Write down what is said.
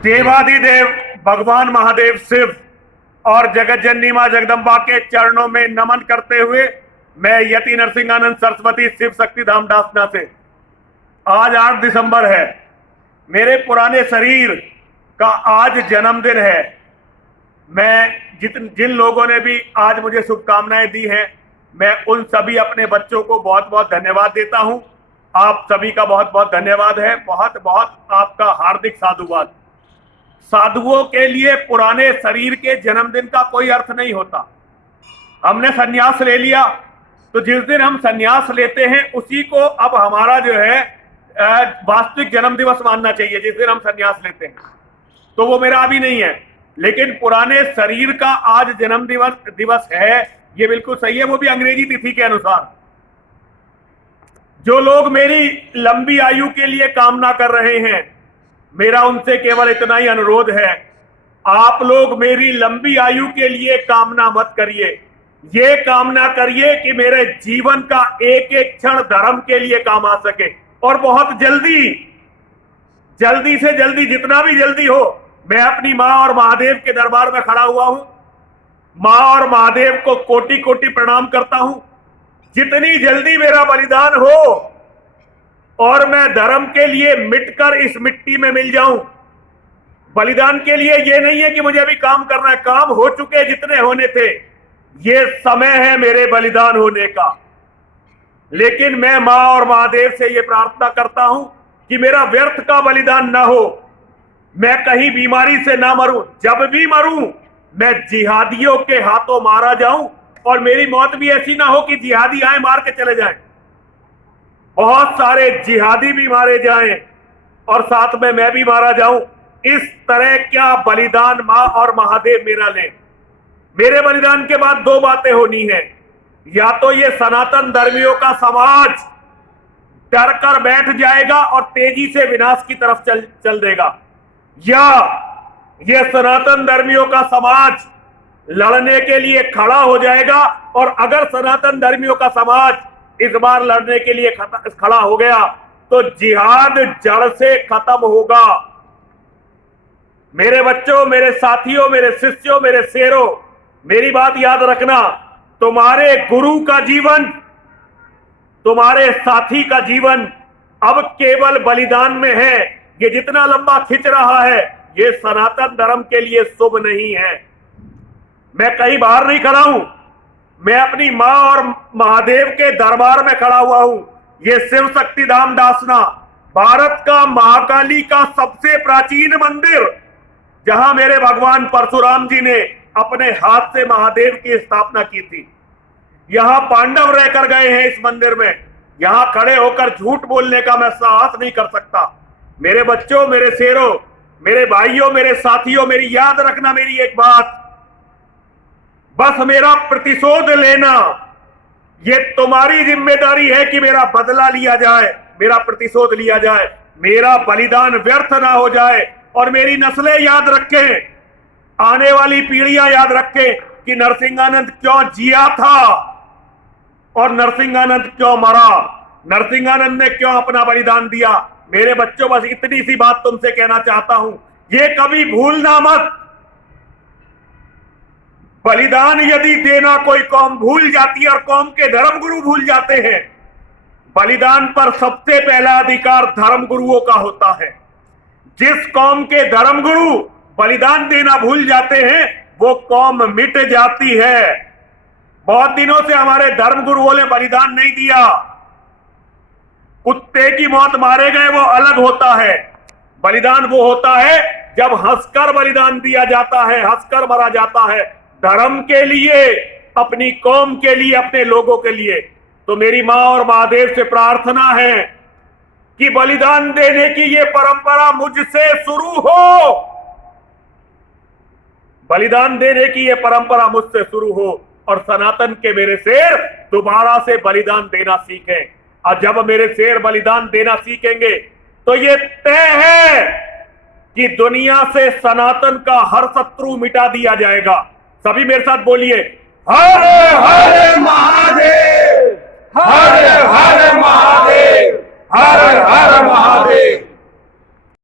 देवाधिदेव भगवान महादेव शिव और जगत जननी मां जगदम्बा के चरणों में नमन करते हुए मैं यति नरसिंहानंद सरस्वती शिव शक्ति धाम डासना से आज 8 दिसंबर है। मेरे पुराने शरीर का आज जन्मदिन है। मैं जिन लोगों ने भी आज मुझे शुभकामनाएं दी हैं, मैं उन सभी अपने बच्चों को बहुत बहुत धन्यवाद देता हूं। आप सभी का बहुत बहुत धन्यवाद है। बहुत बहुत आपका हार्दिक साधुवाद। साधुओं के लिए पुराने शरीर के जन्मदिन का कोई अर्थ नहीं होता। हमने सन्यास ले लिया, तो जिस दिन हम सन्यास लेते हैं उसी को अब हमारा जो है वास्तविक जन्म दिवस मानना चाहिए, जिस दिन हम सन्यास लेते हैं। तो वो मेरा अभी नहीं है, लेकिन पुराने शरीर का आज जन्म दिवस है, ये बिल्कुल सही है। वो भी अंग्रेजी तिथि के अनुसार। जो लोग मेरी लंबी आयु के लिए कामना कर रहे हैं, मेरा उनसे केवल इतना ही अनुरोध है, आप लोग मेरी लंबी आयु के लिए कामना मत करिए। ये कामना करिए कि मेरे जीवन का एक एक क्षण धर्म के लिए काम आ सके, और बहुत जल्दी से जल्दी, जितना भी जल्दी हो। मैं अपनी मां और महादेव के दरबार में खड़ा हुआ हूं। मां और महादेव को कोटि कोटि प्रणाम करता हूं। जितनी जल्दी मेरा बलिदान हो और मैं धर्म के लिए मिटकर इस मिट्टी में मिल जाऊं। बलिदान के लिए ये नहीं है कि मुझे अभी काम करना है, काम हो चुके जितने होने थे। ये समय है मेरे बलिदान होने का। लेकिन मैं मां और महादेव से ये प्रार्थना करता हूं कि मेरा व्यर्थ का बलिदान ना हो, मैं कहीं बीमारी से ना मरूं। जब भी मरूं मैं जिहादियों के हाथों मारा जाऊं, और मेरी मौत भी ऐसी ना हो कि जिहादी आए मार के चले जाएं। बहुत सारे जिहादी भी मारे जाएं और साथ में मैं भी मारा जाऊं। इस तरह क्या बलिदान मां और महादेव मेरा लें। मेरे बलिदान के बाद 2 बातें होनी है। या तो ये सनातन धर्मियों का समाज डर कर बैठ जाएगा और तेजी से विनाश की तरफ चल देगा, या ये सनातन धर्मियों का समाज लड़ने के लिए खड़ा हो जाएगा। और अगर सनातन धर्मियों का समाज इस बार लड़ने के लिए खड़ा हो गया तो जिहाद जड़ से खत्म होगा। मेरे बच्चों, मेरे साथियों, मेरे शिष्यों, मेरे शेरों, मेरी बात याद रखना। तुम्हारे गुरु का जीवन, तुम्हारे साथी का जीवन अब केवल बलिदान में है। ये जितना लंबा खिंच रहा है, ये सनातन धर्म के लिए शुभ नहीं है। मैं कहीं बाहर नहीं खड़ा हूं, मैं अपनी मां और महादेव के दरबार में खड़ा हुआ हूं। ये शिव शक्ति धाम डासना भारत का महाकाली का सबसे प्राचीन मंदिर, जहां मेरे भगवान परशुराम जी ने अपने हाथ से महादेव की स्थापना की थी। यहां पांडव रहकर गए हैं इस मंदिर में। यहां खड़े होकर झूठ बोलने का मैं साहस नहीं कर सकता। मेरे बच्चों, मेरे शेरों, मेरे भाइयों, मेरे साथियों, मेरी याद रखना मेरी एक बात, बस मेरा प्रतिशोध लेना। ये तुम्हारी जिम्मेदारी है कि मेरा बदला लिया जाए, मेरा प्रतिशोध लिया जाए, मेरा बलिदान व्यर्थ ना हो जाए। और मेरी नस्लें याद रखें, आने वाली पीढ़ियां याद रखें कि नरसिंहानंद क्यों जिया था और नरसिंहानंद क्यों मरा, नरसिंहानंद ने क्यों अपना बलिदान दिया। मेरे बच्चों, बस इतनी सी बात तुमसे कहना चाहता हूं, ये कभी भूलना मत। बलिदान यदि देना कोई कौम भूल जाती है और कौम के धर्मगुरु भूल जाते हैं, बलिदान पर सबसे पहला अधिकार धर्मगुरुओं का होता है। जिस कौम के धर्मगुरु बलिदान देना भूल जाते हैं, वो कौम मिट जाती है। बहुत दिनों से हमारे धर्मगुरुओं ने बलिदान नहीं दिया। कुत्ते की मौत मारे गए वो अलग होता है। बलिदान वो होता है जब हंसकर बलिदान दिया जाता है, हंसकर मरा जाता है, धर्म के लिए, अपनी कौम के लिए, अपने लोगों के लिए। तो मेरी मां और महादेव से प्रार्थना है कि बलिदान देने की ये परंपरा मुझसे शुरू हो। बलिदान देने की ये परंपरा मुझसे शुरू हो और सनातन के मेरे शेर दोबारा से बलिदान देना सीखें। और जब मेरे शेर बलिदान देना सीखेंगे तो ये तय है कि दुनिया से सनातन का हर शत्रु मिटा दिया जाएगा। सभी मेरे साथ बोलिए, हर हर महादेव, हर हर महादेव, हर हर महादेव।